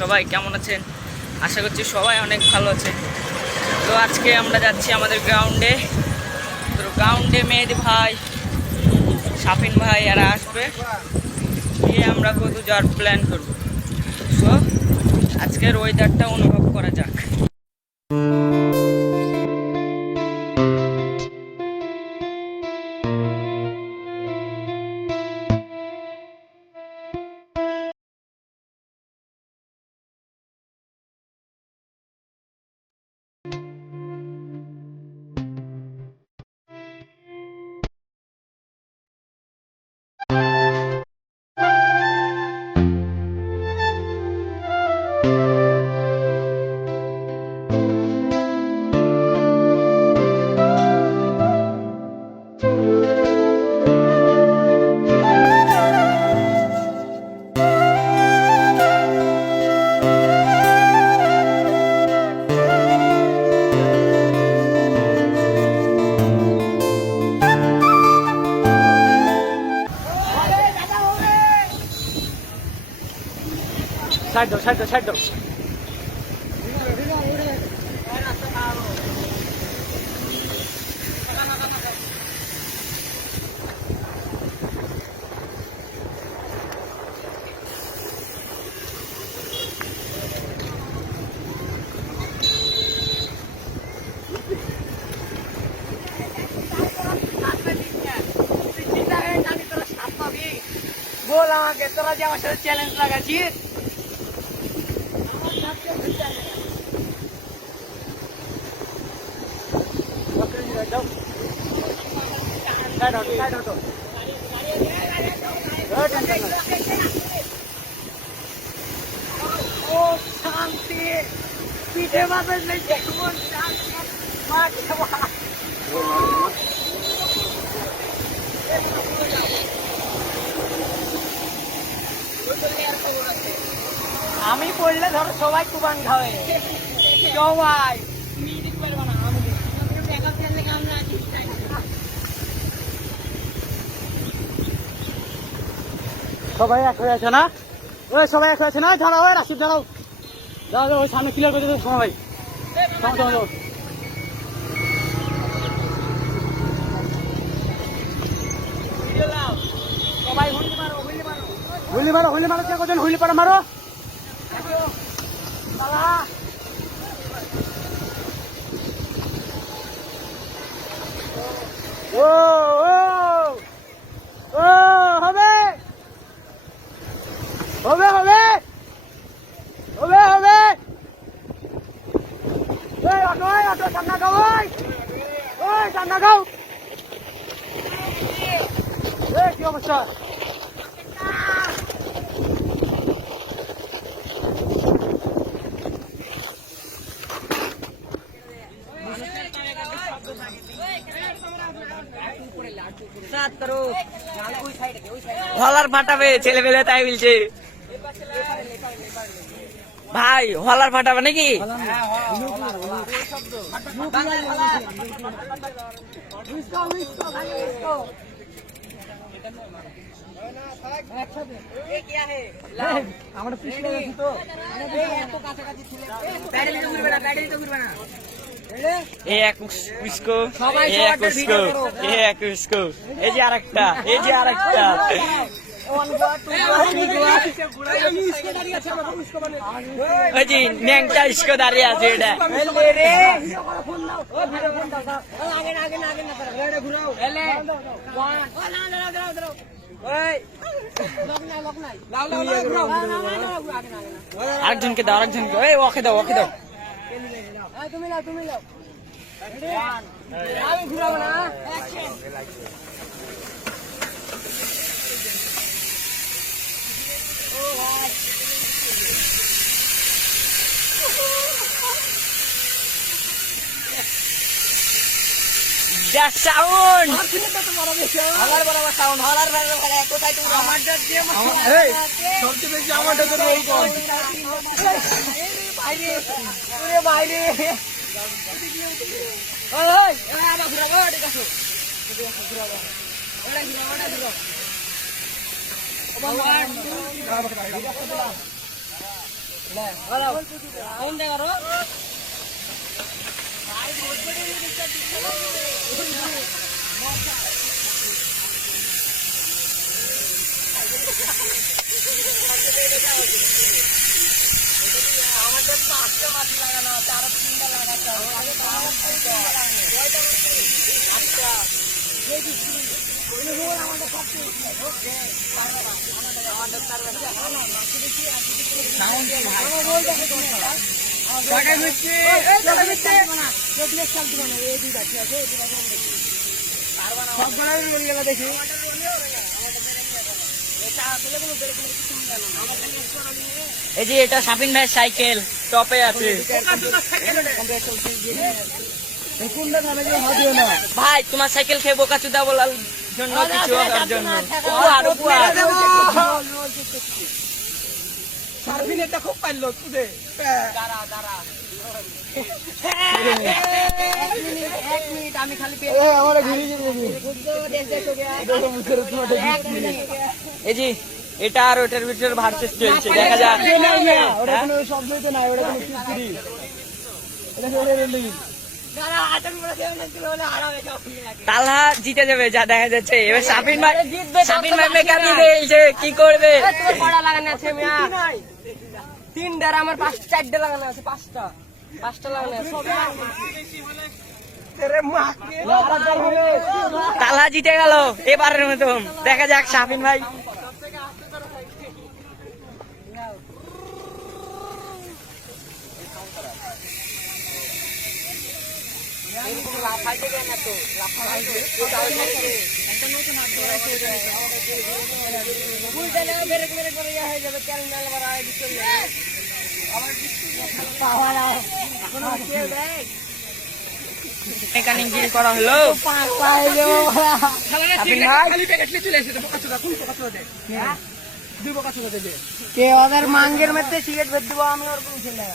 সবাই কেমন আছেন? আশা করছি সবাই অনেক ভালো আছে। তো আজকে আমরা যাচ্ছি আমাদের গ্রাউন্ডে। তো গ্রাউন্ডে মেহেদি ভাই, শাফিন ভাই এরা আসবে, গিয়ে আমরা কত যাওয়ার প্ল্যান করব। তো আজকের ওয়েদারটা অনুভব করা যাক। সাইড দাও, সাইড দাও, সাইড দাও। বল আমাকে, তোরা যে আমার সাথে চ্যালেঞ্জ লাগাচ্ছিস। ও শান্তি, পিঠে মাপের নেই কেমন শান্তি। আমি পড়লে ধরো সবাই কুবান খাবে, সবাই। সবাই এক হয়ে আছে না? ওই সবাই এক হয়ে আছে না? দাঁড়াও, ওই রাশিদ দাঁড়াও, দাঁড়াও, ওই সামনে ক্লিয়ার করে দিতে সবাই। সবাই হুইলি মারো, হুইলি মারো, হুইলি মারো, হুইলি মারো, কে কজন হুইলি পারো মারো। ও ও ও হবে হবে হবে হবে হবে। এই অটো, অটো সামনে গাও, ওই সামনে গাও। এই কি অবস্থা? হলার ফাটাবে ছেলে পেলে, তাই বলছে ভাই। হলার ফাটাবে নাকি? আমরা এই যে আরেকটা, এই যে আরেকটা। ওই যে ন্যাংটা ইস্কো দাঁড়িয়ে আছে, এটা আরেকজনকে দাও, আরেকজনকে। এই ওকে দাও, ওকে দাও। তুমি লাও, তুমি লাও। আমি ঘুরাবো না। সাউন্ড হলার বরাবর সাউন্ড, হলার বরাবর কোথায় তুমি আমারটা দিয়ে এই সবচেয়ে বেশি আমারটা তো এই কোন বাইরে, ওরে বাইরে। ওই ওই আবার ঘুরাবো, ঠিক আছে ঘুরাবো, ওরে ঘুরাবো, ওটা ঘুরাবো। ও বাবা আমাদের তো আজকে মাটি লাগানো আছে, আরো 3টা লাগাতে হবে। আচ্ছা দেখি এই যে এটা শাফিন ভাইয়ের সাইকেল টপে আছে। ভাই তোমার সাইকেল খেয়ে বোকা চুদা বলার জন্য কিছু হওয়ার জন্য খুব পারলো তুদে আমি খালি এই যে এটা আর ওটার ভিতরে ভার্সেস চলছে, দেখা যাক। তালহা জিতে যাবে যা দেখা যাচ্ছে। এবার শাফিন ভাই মেকা দিবে, কি করবে? লাগানো আছে 3টা, আমার 4টা লাগানো আছে, 5টা লাগানো আছে। তালহা জিতে গেল এবারের মতন, দেখা যাক শাফিন ভাই। মেকানিক করা হলো মাঙ্গের মধ্যে সিগারেট বের দিব আমি, ওর কোনো ছেলে